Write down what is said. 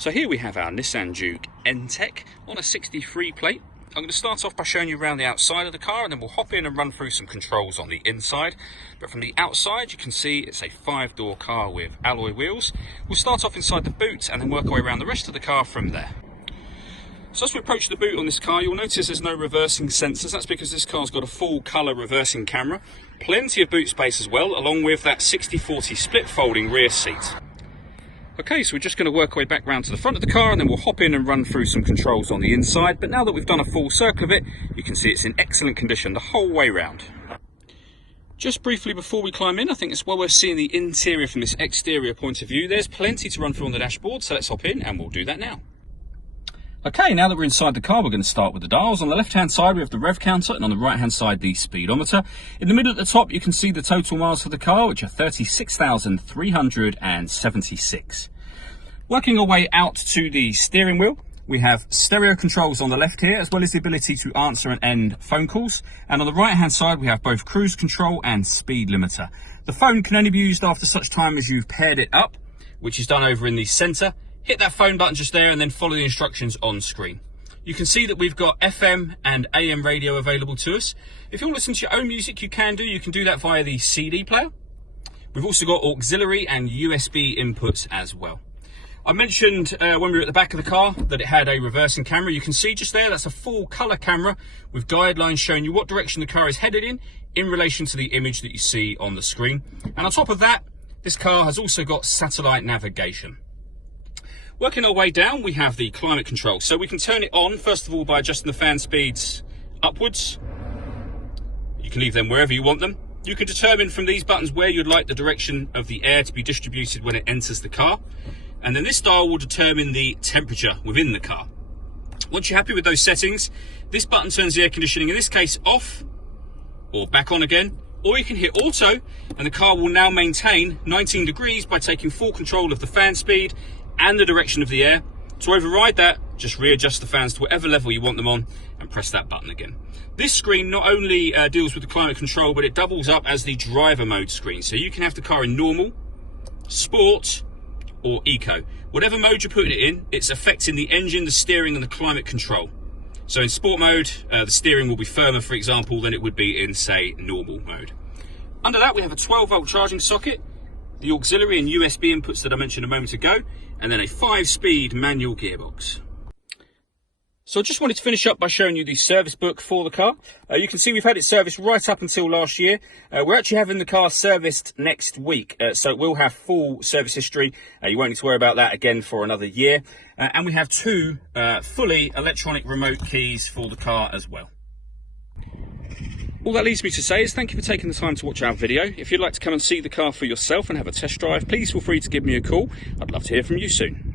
So here we have our Nissan Juke N-Tec on a 63 plate. I'm going to start off by showing you around the outside of the car, and then we'll hop in and run through some controls on the inside. But from the outside you can see it's a 5-door car with alloy wheels. We'll start off inside the boot and then work our way around the rest of the car from there. So as we approach the boot on this car, you'll notice there's no reversing sensors. That's because this car's got a full colour reversing camera. Plenty of boot space as well, along with that 60/40 split folding rear seat. Okay, so we're just going to work our way back round to the front of the car, and then we'll hop in and run through some controls on the inside. But now that we've done a full circle of it, you can see it's in excellent condition the whole way round. Just briefly before we climb in, I think it's well worth seeing the interior from this exterior point of view. There's plenty to run through on the dashboard, so let's hop in and we'll do that now. Okay, now that we're inside the car, we're going to start with the dials. On the left-hand side, we have the rev counter, and on the right-hand side, the speedometer. In the middle at the top, you can see the total miles for the car, which are 36,376. Working our way out to the steering wheel, we have stereo controls on the left here, as well as the ability to answer and end phone calls. And on the right-hand side, we have both cruise control and speed limiter. The phone can only be used after such time as you've paired it up, which is done over in the center. Hit that phone button just there and then follow the instructions on screen. You can see that we've got FM and AM radio available to us. If you want to listen to your own music, you can do that via the CD player. We've also got auxiliary and USB inputs as well. I mentioned when we were at the back of the car that it had a reversing camera. You can see just there, that's a full color camera with guidelines showing you what direction the car is headed in relation to the image that you see on the screen. And on top of that, this car has also got satellite navigation. Working our way down, we have the climate control. So we can turn it on, first of all, by adjusting the fan speeds upwards. You can leave them wherever you want them. You can determine from these buttons where you'd like the direction of the air to be distributed when it enters the car. And then this dial will determine the temperature within the car. Once you're happy with those settings, this button turns the air conditioning, in this case, off or back on again. Or you can hit auto, and the car will now maintain 19 degrees by taking full control of the fan speed and the direction of the air. To override that, just readjust the fans to whatever level you want them on and press that button again. This screen not only deals with the climate control, but it doubles up as the driver mode screen. So you can have the car in normal, sport, or eco. Whatever mode you're putting it in, it's affecting the engine, the steering, and the climate control. So in sport mode, the steering will be firmer, for example, than it would be in, say, normal mode. Under that, we have a 12-volt charging socket, the auxiliary and USB inputs that I mentioned a moment ago, and then a 5-speed manual gearbox. So I just wanted to finish up by showing you the service book for the car. You can see we've had it serviced right up until last year. We're actually having the car serviced next week, so it will have full service history. You won't need to worry about that again for another year. And we have 2 fully electronic remote keys for the car as well. All that leaves me to say is thank you for taking the time to watch our video. If you'd like to come and see the car for yourself and have a test drive, please feel free to give me a call. I'd love to hear from you soon.